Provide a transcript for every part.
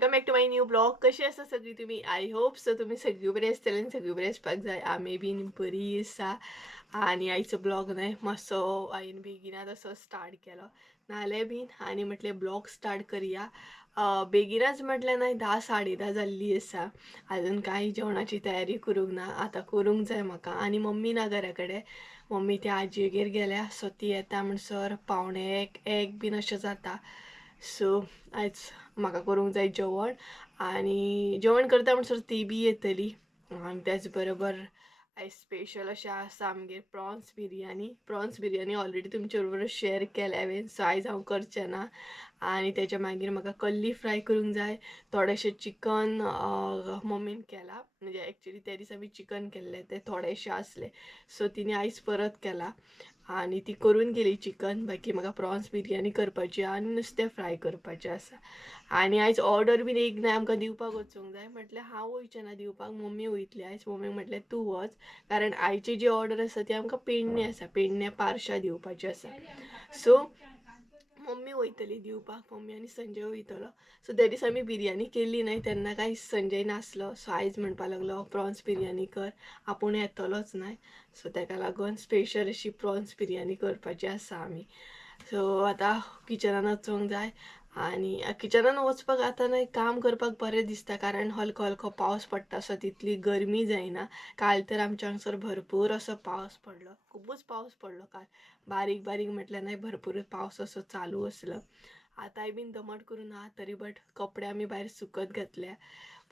Welcome back to my new blog. कशी आसा सगळी तुमी? आय होप सो तुमी सगळी बरी आसतली आनी सगळी बरी आसपाक जाय. आमी बीन बरी आसा. आनी आयचो ब्लॉग न्हय मातसो हांवें बेगिनाच असो स्टार्ट केलो नाल्यार बीन आनी म्हटलें ब्लॉग स्टार्ट करुया. बेगिनाच म्हटल्यार न्हय 10:30 जाल्ली आसा. आजून कांय जेवणाची तयारी करूंक ना. आतां करूंक जाय म्हाका. आनी मम्मी ना घरा कडेन. मम्मी त्या आजयेगेर गेल्या. सो ती येता म्हणसर पावणे एक बीन अशें जाता. सो आयज म्हाका करूंक जाय जेवण. आनी जेवण करता म्हणसर ती बी येतली. आनी त्याच बरोबर आयज स्पेशल अशें आसा आमगेर प्रॉन्स बिरयानी ऑलरेडी तुमचे बरोबर शेअर केल्या हांवें. सो आयज हांव करचें ना. आनी तेच्या मागीर म्हाका कल्ली फ्राय करूंक जाय. थोडेशें चिकन मम्मीन केलां. म्हणजे एक्चुली त्या दिसा आमी चिकन केल्लें तें थोडेशें आसलें. सो तिने आयज परत केलां आनी ती करून गेली चिकन. बाकी म्हाका प्रॉन्स बिरयानी करपाची आनी नुस्तें फ्राय करपाचें आसा. आनी आयज ऑर्डर बीन एक ना आमकां दिवपाक वचूंक जाय. म्हटल्यार हांव वयचें ना दिवपाक, मम्मी वयतली आयज. मम्मीक म्हटलें तूं वच, कारण आयची जी ऑर्डर आसा ती आमकां पेडणे आसा, पेडणे पार्शा दिवपाची आसा. सो मम्मी वयतली दिवपाक, मम्मी आनी संजय वयतलो. सो त्या दिसा आमी बिरयानी केल्ली न्हय तेन्ना काय संजय नासलो. सो आयज म्हणपा लागलो प्रॉन्स बिरयानी कर, आपूण येतलोच न्हय. सो ताका लागून स्पेशल अशी प्रॉन्स बिरयानी करपाची आसा आमी. सो आतां किचनान वचूंक जाय. आनी किचनान वचपाक आतां न्हय काम करपाक बरें दिसता, कारण हलको हलको पावस पडटा. सो तितली गरमी जायना. काल तर आमच्या हांगसर भरपूर असो पावस पडलो, खुबूच पावस पडलो काल. बारीक बारीक म्हटल्यार न्हय भरपूर पावस असो चालू आसलो. आतांय बीन दमट करून ना तरी बट कपडे आमी भायर सुकत घातल्या.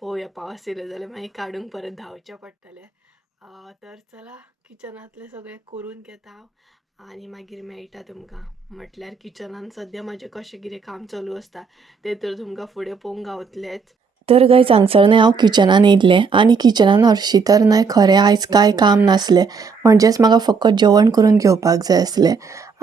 पळोवया पावस येयलो जाल्यार मागीर काडूंक परत धांवचें पडटलें. तर चला किचनांतलें सगळें करून घेता हांव आनी मागीर मेळटा तुमकां. म्हटल्यार किचनान सद्या म्हाजें कशें कितें काम चालू आसता तें तर तुमकां फुडें पळोवंक गावतलेंच. तर गायज हांगसर न्हय हांव किचनान येयल्लें आनी किचनान हरशीं तर न्हय खरें आयज कांय काम नासलें. म्हणजेच म्हाका फकत जेवण करून घेवपाक जाय आसलें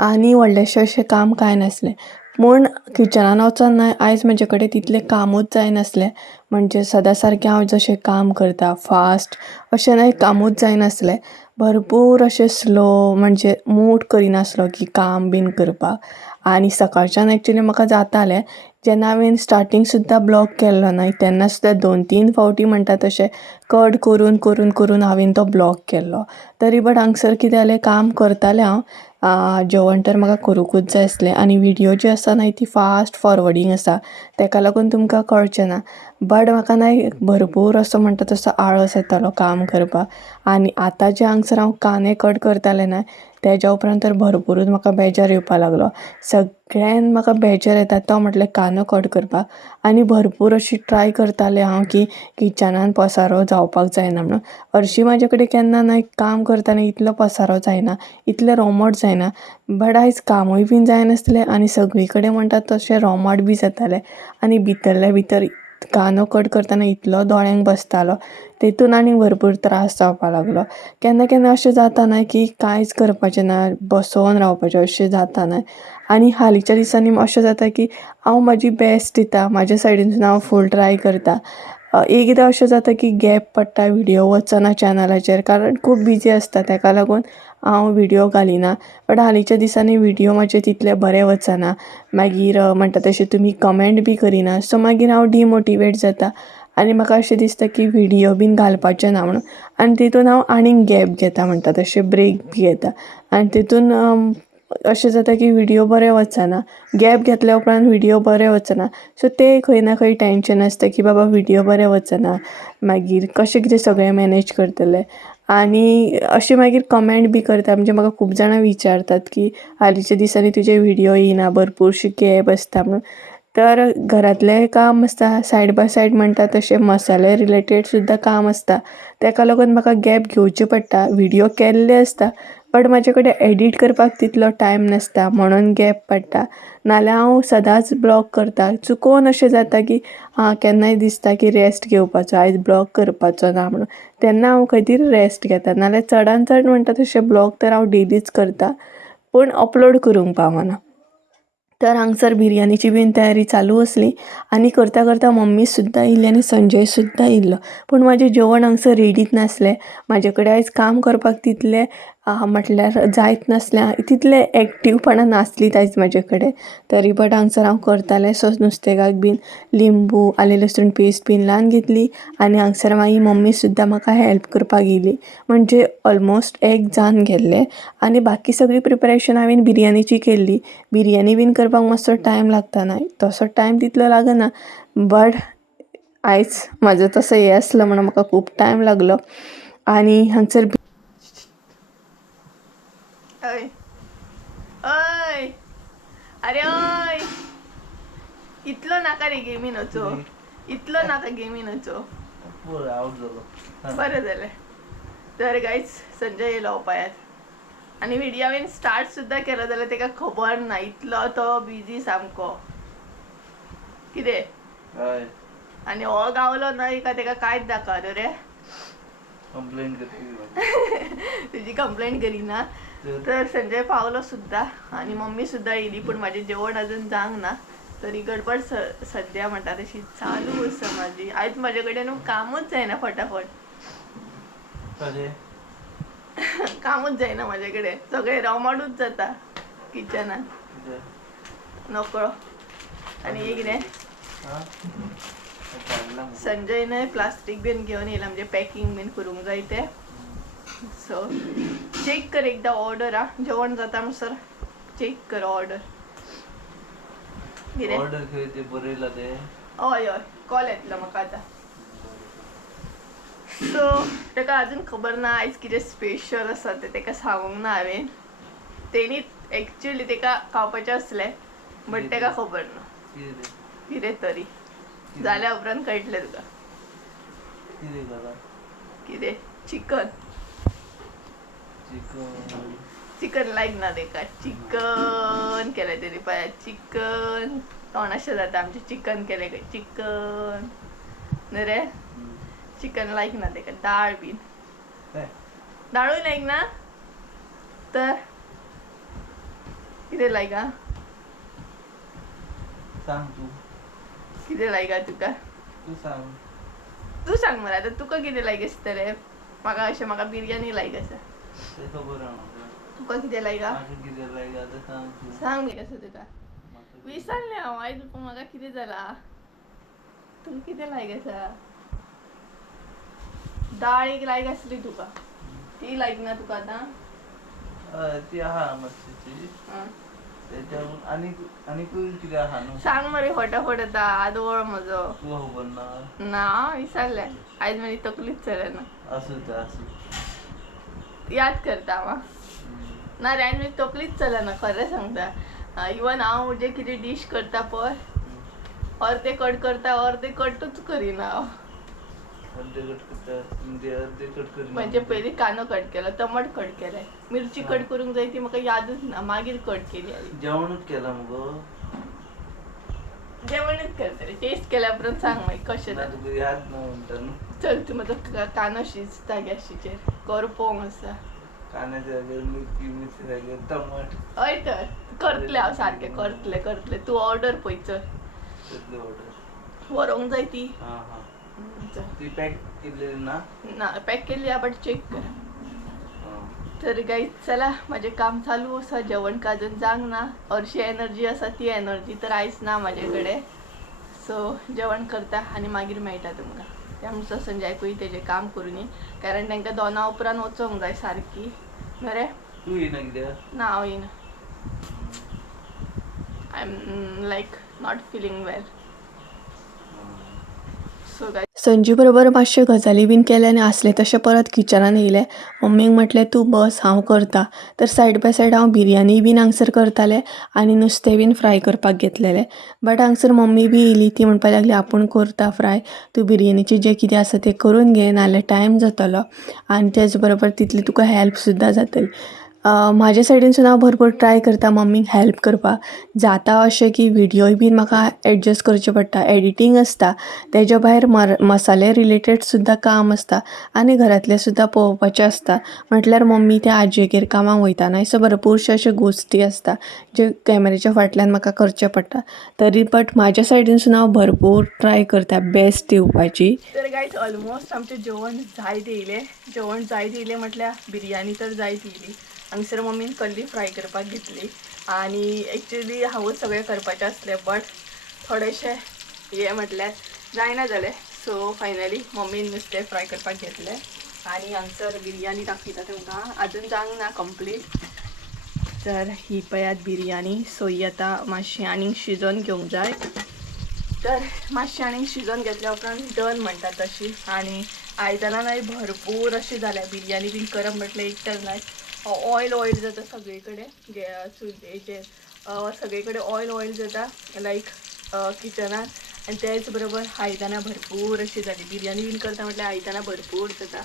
आनी व्हडलेंशें अशें काम कांय नासलें. पूण किचनान वचोन न्हय आयज म्हजे कडेन तितलें कामूच जायनासलें. म्हणजे सदां सारकें हांव जशें काम करता फास्ट अशें न्हय कामूच जायनासलें. भरपूर अशें स्लो, म्हणजे मूड करिनासलो की काम बीन करपाक. आनी सकाळच्यान एक्चुली म्हाका जातालें. जेन्ना हांवें स्टार्टींग सुद्दां ब्लॉग केल्लो न्हय तेन्ना सुद्दां 2-3 फावटी म्हणटा तशें कट करून करून करून हांवें तो ब्लॉग केल्लो. तरी बट हांगसर कितें जालें, काम करतालें हांव. जेवण तर म्हाका करूंकूच जाय आसलें आनी व्हिडियो जी आसा न्हय ती फास्ट फॉरवर्डींग आसा, ताका लागून तुमकां कळचें ना. बट म्हाका न्हय भरपूर असो म्हणटा तसो आळस येतालो काम करपाक. आनी आतां जे हांगसर हांव कांदे कट करतालें न्हय तेज्या उपरांत तर भरपूरूच म्हाका बेजार येवपाक लागलो. सगळ्यान म्हाका बेजार येता तो म्हटल्यार कांदो कट करपाक. आनी भरपूर अशी ट्राय करतालें हांव की किचनान पसारो जावपाक जायना म्हणून. हरशीं म्हाजे कडेन केन्ना न्हय काम करतना इतलो पसारो जायना, इतलें रोमट जायना. बट आयज कामूय बीन जायनासलें आनी सगळी कडेन म्हणटा तशें रोमट बी जातालें. आनी भितरल्या भितर कांदो कट करतना इतलो दोळ्यांक बसतालो, तेतून आनी भरपूर त्रास जावपाक लागलो. केन्ना केन्ना अशें जाता न्हय की कांयच करपाचें ना, बसोन रावपाचें अशें जाता न्हय. आनी हालींच्या दिसांनी अशें जाता की हांव म्हाजी बेस्ट दिता, म्हाज्या सायडीनसून हांव फूल ट्राय करता. एकदां अशें जाता की गॅप पडटा, व्हिडियो वचना चॅनलाचेर, कारण खूब बिजी आसता ताका लागून हांव व्हिडियो घालिना. बट हालींच्या दिसांनी व्हिडियो म्हाजे तितले बरें वचना. मागीर म्हणटा तशें तुमी कमेंट बी करिना. सो मागीर हांव डिमोटिवेट जाता आनी म्हाका अशें दिसता की व्हिडियो बीन घालपाचें ना म्हणून. आनी तितून हांव आनीक गॅप घेता, म्हणटा तशें ब्रेक बी घेता. आनी तितून अशें जाता की व्हिडियो बरें वचना. गॅप घेतल्या उपरांत व्हिडियो बरें वचना. सो तें खंय ना खंय टेंशन आसता की बाबा व्हिडियो बरें वचना, मागीर कशें कितें सगळें मॅनेज करतलें. आनी अशें मागीर कमेंट बी करता. म्हणजे म्हाका खूब जाणां विचारतात की हालींच्या दिसांनी तुजे व्हिडियो येयना, भरपूरशी गॅप आसता म्हणून. तर घरांतलें काम आसता, सायड बाय सायड म्हणटा तशें मसाले रिलेटेड सुद्दां काम आसता. ताका लागून म्हाका गॅप घेवचें पडटा. व्हिडियो केल्ले आसता बट म्हाजे कडेन एडीट करपाक तितलो टायम नासता म्हणून गॅप पडटा. नाल्यार हांव सदांच ब्लॉग करता. चुकून अशें जाता की केन्नाय दिसता की रेस्ट घेवपाचो, आयज ब्लॉग करपाचो ना म्हणून. तेन्ना हांव खंय तरी रेस्ट घेता. नाल्यार चडांत चड म्हणटा तशें ब्लॉग तर हांव डेलीच करता, पूण अपलोड करूंक पावना. तर हांगसर बिरयानीची बीन तयारी चालू आसली आनी करता करता मम्मी सुद्दां येयली आनी संजय सुद्दां येयल्लो. पूण म्हाजें जेवण हांगसर रेडीच नासलें. म्हाजे कडेन आयज काम करपाक तितलें म्हटल्यार जायत नासल्या तितले एक्टिवपणा नासलीत आयज म्हाजे कडेन तरी बट हांगसर हांव करतालें. सो नुस्तेकाक बीन लिंबू आलें लसूण पेस्ट बीन लावन घेतली आनी हांगसर मागीर मम्मी सुद्दां म्हाका हेल्प करपाक येयली. म्हणजे ऑलमोस्ट एक जावन गेल्लें आनी बाकी सगळी प्रिपरेशन हांवें बिरयानीची केल्ली. बिरयानी बीन करपाक मातसो टायम लागता ना, तसो टायम तितलो लागना बट आयज म्हाजो तसो हें आसलो म्हणून म्हाका खूब टायम लागलो. आनी हांगसर अय अय अरे अय इतलो नाका रे गेमीन वचो, इतलो नाका गेमीन वचो. बरें जालें. तर गायज संजय येयलो पायार आनी व्हिडियो हांवें स्टार्ट सुद्दां केलो जाल्यार ताका खबर ना, इतलो तो बिजी सामको. कितें आनी हो गावलो न्हय का ताका कांयच दाखवना रे. कंप्लेंट करता तुजी कंप्लेंट करिना. तर संजय पावलो सुद्दां आनी मम्मी सुद्दां येयली पूण म्हाजें जेवण अजून जावंक ना. तरी गडबड सद्या म्हणटा तशी चालू आसा म्हाजी. आयज म्हाजे कडेन कामूच जायना फटाफट. कामूच जायना म्हाजे कडेन, सगळें रोमाडूच जाता किचनान नकळो. आनी हे कितें संजयने प्लास्टीक बीन घेवन येयला म्हणजे पॅकिंग बीन करूंक जाय तें. सो चेक कर एकदां ऑर्डर. जेवण जाता म्हणसर चेक कर ऑर्डर. कितें ऑर्डर खंय ते बरयला ते? हय हय कॉल येतलो म्हाका आतां. सो ताका अजून खबर ना आयज कितें स्पेशल आसा तें ताका सांगूंक ना हांवें. तेणीच एक्चुअली ताका खावपाचें आसलें बट ताका खबर ना कितें तरी. जाल्या उपरांत कळटलें तुका. कितें चिकन चिकन लायक ना ताका. चिकन केलें तेणी पळय, चिकन तोंडाशें जाता आमचें चिकन केलें काय. चिकन न्हय रे, चिकन लायक ना ताका. दाळ बीन दाळूय लायक ना तर कितें लायक आं? सांग तू कितें लायक आं तुका? तू सांग मरे आतां तुका कितें लायक आसतलें. म्हाका अशें म्हाका बिरयानी लायक आसा. तुका कितें लायक आं? सांग बी कसं तुका. विसरलें हांव आयज म्हाका कितें जालां. तुका कितें लायक आसा? दाळ एक लायक आसली तुका, ती लायक ना तुका आतां? ती आहा मातशी आनीकूय कितें आहा न्हू. सांग मरे फटाफट आतां. आदवळ म्हजो तुका खबर ना. ना विसरलें आयज म्हाजी तकलीच चलना. आसूं याद करता हांव. ना रे आयज म्हाजी तकलीच चलना खरें सांगता. इवन हांव जे कितें डीश करता पळय अर्दे कट करता अर्दे कटूच करिना हांव. म्हणजे पयलीं कांदो कट केलो, टमाट कट केले, मिरची कट करूंक जाय ती म्हाका यादूच ना. मागीर कट केली हांवें. जेवणूच केला मुगो. जेवणूच करतले. टेस्ट केल्या उपरांत सांग मागीर कशें जालें. याद ना म्हणटा न्हू. चल तूं म्हजो कांदो शिजता गॅसीचेर. करपोंग आसा. कांद्याच्या जाग्यार मिरची जाग्यार टमाट. हय तर करतलें हांव सारकें करतलें. तूं ऑर्डर पळय चल. व्हरोंक जाय ती. ती पॅक केलेली ना? ना पॅक केल्ली हा बट चेक कर. तर गाईज चला म्हाजें काम चालू आसा. जेवण अजून जावंक ना. हरशी एनर्जी आसा ती एनर्जी तर आयज ना म्हाजे कडेन. सो जेवण करता आनी मागीर मेळटा तुमकां. त्या म्हणसर संजयकूय तेजें काम करून दी कारण तांकां 2 उपरांत वचोंक जाय सारकी. मरे तूं येना कित्याक? ना हांव येना. I am like not feeling well. So guys Sanju बरोबर मातशे गजाली बीन केले आनी आसले तशें परत किचनान येयले. मम्मीक म्हटलें तूं बस हांव करता. तर सायड बाय सायड हांव बिरयानी बीन हांगसर करतालें आनी नुस्तें बीन फ्राय करपाक घेतलेलें. बट हांगसर मम्मी बी येयली. ती म्हणपाक लागली आपूण करता फ्राय, तूं बिरयानीचें जें कितें आसा तें करून घे नाजाल्यार टायम जातलो आनी तेच बरोबर तितली तुका हेल्प सुद्दां जातली. म्हाज्या सायडीनसून हांव भरपूर ट्राय करता मम्मीक हेल्प करपाक. जाता अशें की व्हिडियोय बीन म्हाका एडजस्ट करचे पडटा, एडिटींग आसता, तेज्या भायर मसाले रिलेटेड सुद्दां काम आसता आनी घरांतलें सुद्दां पळोवपाचें आसता. म्हटल्यार मम्मी त्या आजयेगेर कामाक वयता सो भरपूरशे अशे गोश्टी आसता जे कॅमेऱ्याच्या फाटल्यान म्हाका करचे पडटा. तरी बट म्हाज्या सायडीनसून हांव भरपूर ट्राय करता बेस्ट दिवपाची. तर गायज ऑलमोस्ट आमचें जेवण जायत येयलें म्हटल्यार बिरयानी तर जायत येयली. हांगसर मम्मीन कल्ली फ्राय करपाक घेतली आनी एक्चुअली हांवूच सगळें करपाचें आसलें बट थोडेशें हें म्हटल्यार जायना जालें. सो फायनली मम्मीन नुस्तें फ्राय करपाक घेतलें आनी हांगसर बिरयानी दाखयता तुमकां. आजून जावंक ना कंप्लीट. तर ही पळयात बिरयानी. सो ही आतां मातशी आनीक शिजोवन घेवंक जाय. तर मातशी आनीक शिजोवन घेतल्या उपरांत डन म्हणटात तशी. आनी आयदनांय भरपूर अशी जाल्या. बिरयानी बीन करप म्हटल्यार एक तर नाय. ऑयल जाता सगळे कडेन हेचेर सगळे कडेन ऑयल जाता लायक किचनान. आनी तेच बरोबर आयदनां भरपूर अशी जाली. बिरयानी बीन करता म्हटल्यार आयदनां भरपूर जाता.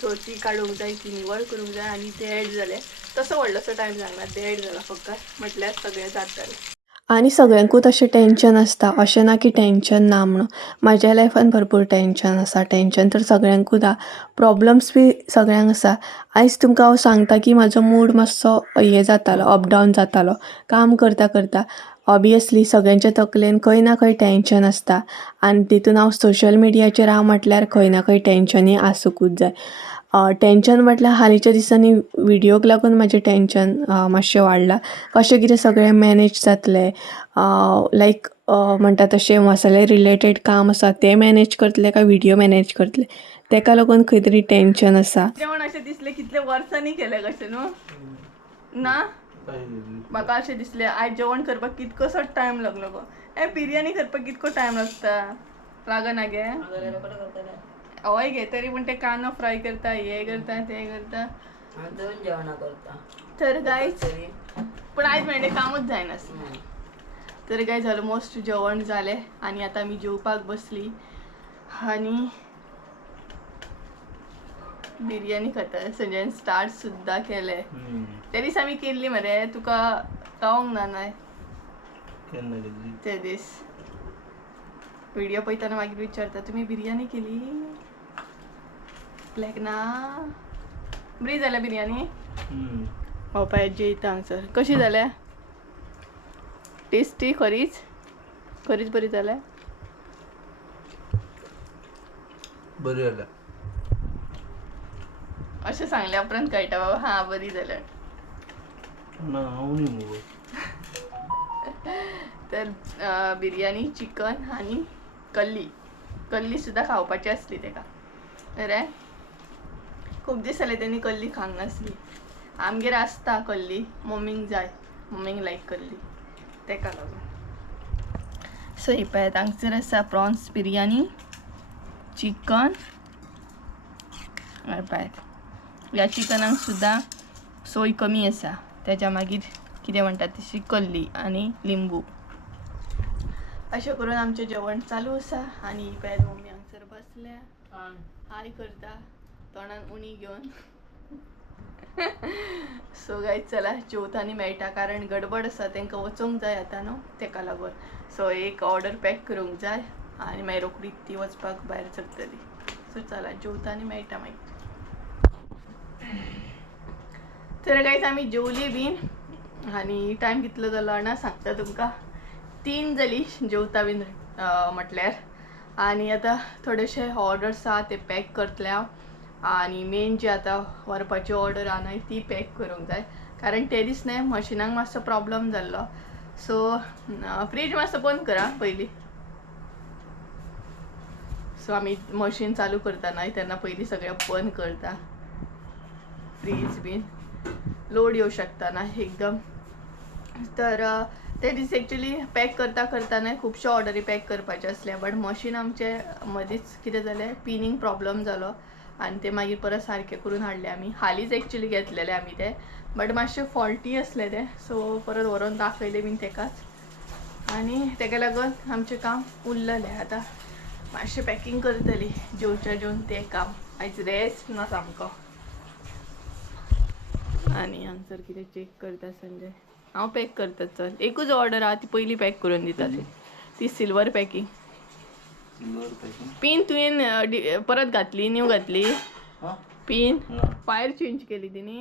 सो ती काडूंक जाय, ती निवळ करूंक जाय आनी देड जालें. तसो व्हडलोसो टायम जावना, देड जाला फक्त म्हटल्यार सगळें जातलें. आनी सगळ्यांकूच अशें टेंशन आसता, अशें ना की टेंशन ना म्हणून. म्हाज्या लायफान भरपूर टेंशन आसा. टेंशन तर सगळ्यांकूच आसा, प्रॉब्लम्स बी सगळ्यांक आसा. आयज तुमकां हांव सांगता की म्हाजो मूड मातसो हें जातालो, अप डावन जातालो काम करता करता. ऑबियसली सगळ्यांच्या तकलेन खंय ना खंय टेंशन आसता आनी तितून हांव सोशल मिडियाचेर हांव म्हटल्यार खंय ना खंय टेंशनूय आसूंकूच जाय. टेंशन म्हटल्यार हालींच्या दिसांनी व्हिडियोक लागून म्हाजें टेंशन मातशें वाडलां. कशें कितें सगळें मॅनेज जातलें, लायक म्हणटा तशें मसाले रिलेटेड काम आसा तें मॅनेज करतलें काय व्हिडियो मॅनेज करतलें, तेका लागून खंय तरी टेंशन आसा. जेवण अशें दिसलें कितले वर्सांनी केलें कशें न्हू ना. म्हाका अशें दिसलें आयज जेवण करपाक कितकोसो टायम लागलो गो. बिरयानी करपाक कितको टायम लागना गे. हय गे, तरी पूण ते कांदो फ्राय करता, हें करता तें करता, दोन जेवणां करता. तर गायज पूण आयज म्हणजे कामूच जायना. तर गायज ऑलमोस्ट जेवण जालें आनी आतां आमी जेवपाक बसली आनी बिरयानी खाता. संजयन स्टार्ट सुद्दां केलें. त्या दीस आमी केल्ली मरे, तुका गावोंक ना न्हय ते दीस. व्हिडियो पळयतना मागीर विचारता तुमी बिरयानी केली लायक ना. बरी जाल्या बिरयानी. पळय जेयता हांगसर. कशी जाल्या? टेस्टी खरीच बरी जाल्या. बरी जाल्या अशें सांगल्या उपरांत कळटा बाबा हां बरी जाल्या. ना हांव न्ही मुगो. तर बिरयानी, चिकन आनी कल्ली सुद्दां खावपाची आसली तेका. रे खूब दीस जाले तेणी कल्ली खावंक नासली. आमगेर आसता कल्ली, मम्मीक जाय, मम्मीक लायक कल्ली तेका लागून. सो ही पळयात हांगसर आसा प्रॉन्स बिरयानी, चिकन. पळयात ह्या चिकनाक सुद्दां सोय कमी आसा. तेच्या मागीर कितें म्हणटात तशी कल्ली आनी लिंबू. अशें करून आमचें जेवण चालू आसा आनी पळयात मम्मी हांगसर बसल्या हाय करता तोंडान उणी घेवन. सो गायज चला जेवतानी मेळटा कारण गडबड आसा, तांकां वचोंक जाय आतां न्हू तेका लागून. सो एक ऑर्डर पॅक करूंक जाय आनी मागीर रोखडी ती वचपाक भायर सरतली. सो चला जेवतानी मेळटा मागीर. तर गायज आमी जेवली बीन आनी टायम कितलो जालो जाणा सांगता तुमकां. 3 जाली जेवता बीन म्हटल्यार. आनी आतां थोडेशे ऑर्डर्स आहा ते पॅक करतलें हांव. आनी मेन जी आतां व्हरपाची ऑर्डर आहा न्हय ती पॅक करूंक जाय कारण ते दीस न्हय मशिनाक मातसो प्रॉब्लम जाल्लो. सो फ्रीज मातसो बंद करा पयलीं. सो आमी मशीन चालू करता न्हय तेन्ना पयलीं सगळें बंद करता. फ्रीज बीन लोड येवं शकता ना एकदम. तर ते दीस एक्चुली पॅक करता न्हय खुबशे ऑर्डरी पॅक करपाचे आसले बट मशीन आमचे मदींच कितें जालें पिनींग प्रॉब्लम जालो आनी ते मागीर परत सारकें करून हाडले आमी. हालींच एक्चुली घेतलेले आमी ते बट मातशे फॉल्टी आसले ते. सो परत व्हरोन दाखयले बीन तेकाच आनी तेका लागून आमचें काम उरलेलें. आतां मातशें पॅकींग करतली जेवच्या जेवन तें काम. आयज रेस्ट ना सामको. आनी हांगसर कितें चेक करता संजय हांव पॅक करता चल एकूच ऑर्डर आहा ती पयली पॅक करून दिता ती silver packing silver packing pin तुवें परत घातली न्यू घातली हा पिन ना वायर चेंज केली तिने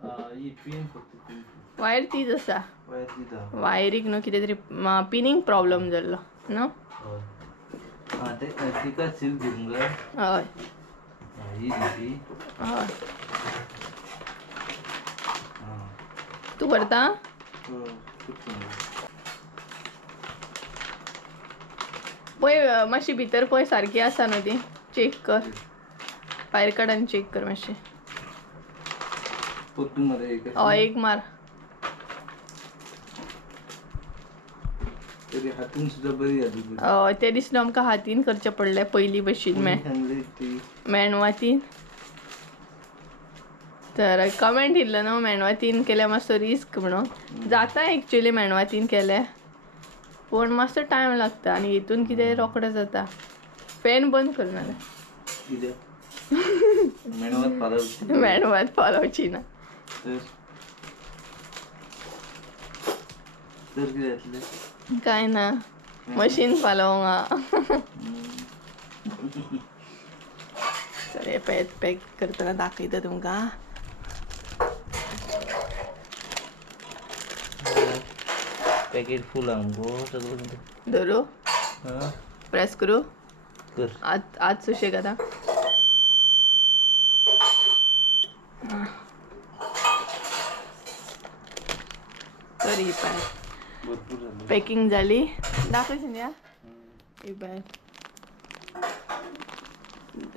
ही पिन फक्त पिन वायर तीच आसा वायर दिता वायरीक न्हू कितें तरी पिनींग प्रॉब्लम जाल्लो न्हू हय हा ते तिका सील दिवंक जाय हय ही दिली हय हा तूं करता खूब सुंदर पळय मातशी भितर पळय सारकी आसा न्हू ती चेक कर भायर काड आनी चेक कर मातशें परतून मरे एक हय एक मार तरी हातून सुद्धा बरी आली हय ते दिसलो आमकां हातीन करचें पडलें पयलीं भशेन सांगली ती मेणवातीन तर कमेंट दिल्लो न्हू मेणवातीन केल्यार मातसो रिस्क म्हणून जाता एक्चुली मेणवातीन केलें पूण मातसो टायम लागता आनी हितून कितें रोखडें जाता फॅन बंद कर नाल्यार कितें मेणवात पालवची मेणवात पालवची ना तर कितें जातलें काय ना मशीन पालवंक चल हे पॅक करतना दाखयता तुमकां पॅकेट फूल आमगो सगळं धरू हा प्रेस करू कर आज सुशेग आता तर ही पॅक भरपूर झालं पॅकिंग झाली दाखव संध्या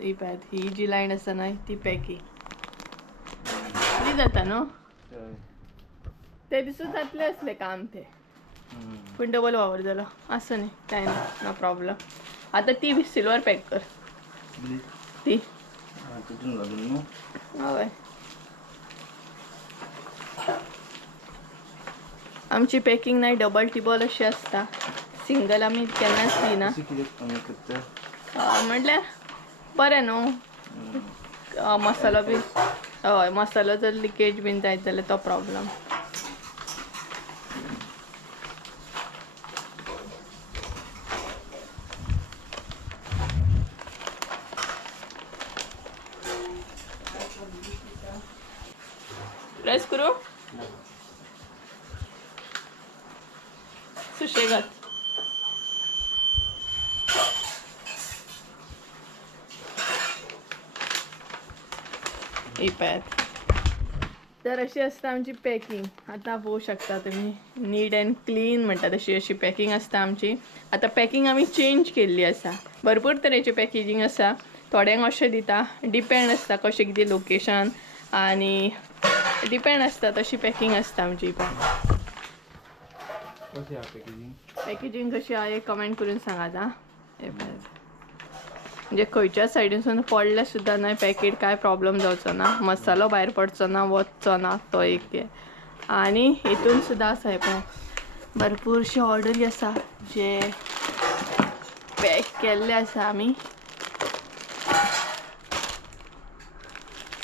ही पॅक ही जी लाईन आसा ना ती पॅकिंग किती जाता न्हू ते दिसून जातले असले काम ते पण डबल वावर जालो असं नाही काय ना नो प्रॉब्लेम आता ती सिल्वर पॅक कर ती तिथून घालून न्हू हय आमची पॅकिंग नाही डबल टिबल अशी आसता सिंगल आमी केन्नाच दिना अशी कितें कमी करता म्हटल्यार बरें न्हू मसालो बी हय मसालो जर लिकेज बीन जायत जाल्यार तो प्रॉब्लम प्रेस करू सुशेगात ही पॅक तर अशी आसता आमची पॅकिंग आतां पळोवं शकता तुमी नीट अँड क्लीन म्हणटा तशी अशी पॅकिंग आसता आमची आतां पॅकिंग आमी चेंज केल्ली आसा भरपूर तरेची पॅकेजींग आसा थोड्यांक अशें दिता डिपेंड आसता कशें कितें लोकेशन आनी डिपेंड आसता तशी पॅकिंग आसता आमची कशी आहा पॅकेजींग पॅकेजींग कशी आहे कमेंट करून सांगात आं म्हणजे खंयच्या सायडीनसून पडल्यार सुद्दां न्हय पॅकेट काय प्रॉब्लम जावचो ना मसालो भायर पडचो ना वचचो ना तो एक आनी हितून सुद्दां आसा हे पळय भरपूरशे ऑर्डरी आसा जे पॅक केल्ले आसा आमी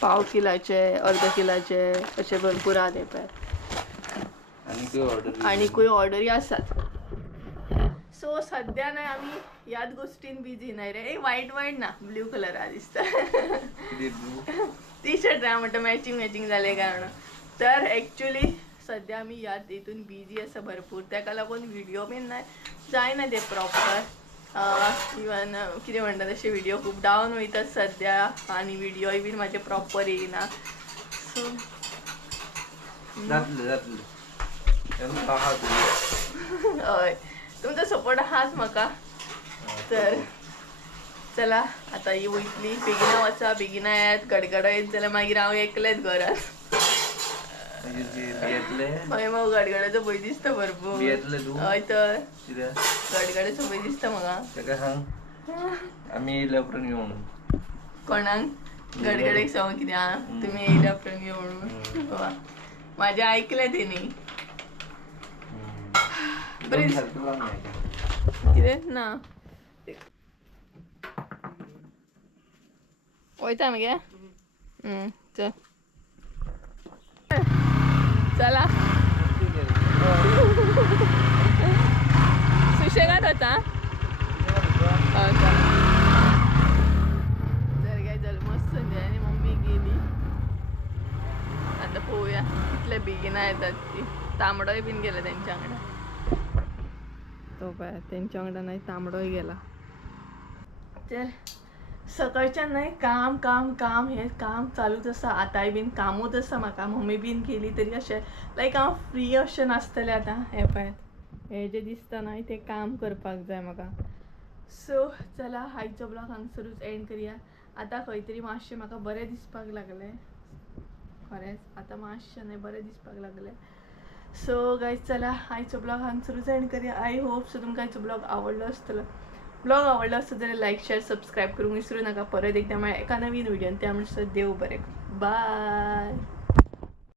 पाव किलाचे अर्द किलाचे अशे भरपूर आहा ते पॅक आनीकूय ऑर्डरी आसात सो सध्या नाही आम्ही ह्याच गोष्टीन बिझी नाही रे वाईट ना ब्ल्यू कलर हा दिसता टी शर्ट रा म्हणटा मॅचिंग झाले कारण तर ॲक्च्युली सध्या आम्ही ह्याच हितून बिझी आसा भरपूर ताका लागून व्हिडिओ बीन नाही जायना ते प्रॉपर इवन कितें म्हणटा तशे व्हिडिओ खूब डावन वयतात सध्या आनी व्हिडिओय बीन म्हाजे प्रॉपर येयना सो हय तुमचा सपोर्ट आहाच म्हाका तर चला आता ही वयतली बेगिना वचा बेगिना येत गडगडो येत जाल्यार मागीर हांव एकलेंच घरांत हय मग गडगड्याचो भंय दिसता भरपूर हय तर गडगड्याचो भंय दिसता म्हाका आमी येयल्या उपरांत येवं म्हणून कोणाक गडगड्याक सांग कितें आहा तुमी येयल्या उपरांत यो म्हणून म्हाजें आयकलें तेणी कितें ना वयता मगे चल चला सुशेगात होता जर काय झालं मस्त संजय आणि मम्मी गेली आता पोहूया तिथल्या बेगिना येतात ती तांबडोय बिन गेला त्यांच्याकडे तो काय त्यांच्याकडे नाही तांबडोय गेला तर सकाळच्या नाही काम काम काम हे काम चालूच आसा आतांय बीन कामूच आसा म्हाका मम्मी बीन गेली तरी अशें लायक हांव फ्री अशें नासतलें आतां हे पळय हे जे दिसता न्हय तें काम करपाक जाय म्हाका सो चला आयचो ब्लॉग हांगसरूच एंड करुया आतां खंय तरी मातशें म्हाका बरें दिसपाक लागलें खरेंच आतां मातशें न्हय बरें दिसपाक लागलें सो गायज चला आयचो ब्लॉग हांगसरूच एंड करुया आय होप सो तुमकां आयचो ब्लॉग आवडलो आसतलो ब्लॉग आवडला असतो जाल्यार लाईक शेअर सबस्क्राईब करूंक विसरू नका परत एकदा मला एका नवीन व्हिडिओन त्या म्हणसर देव बरें बाय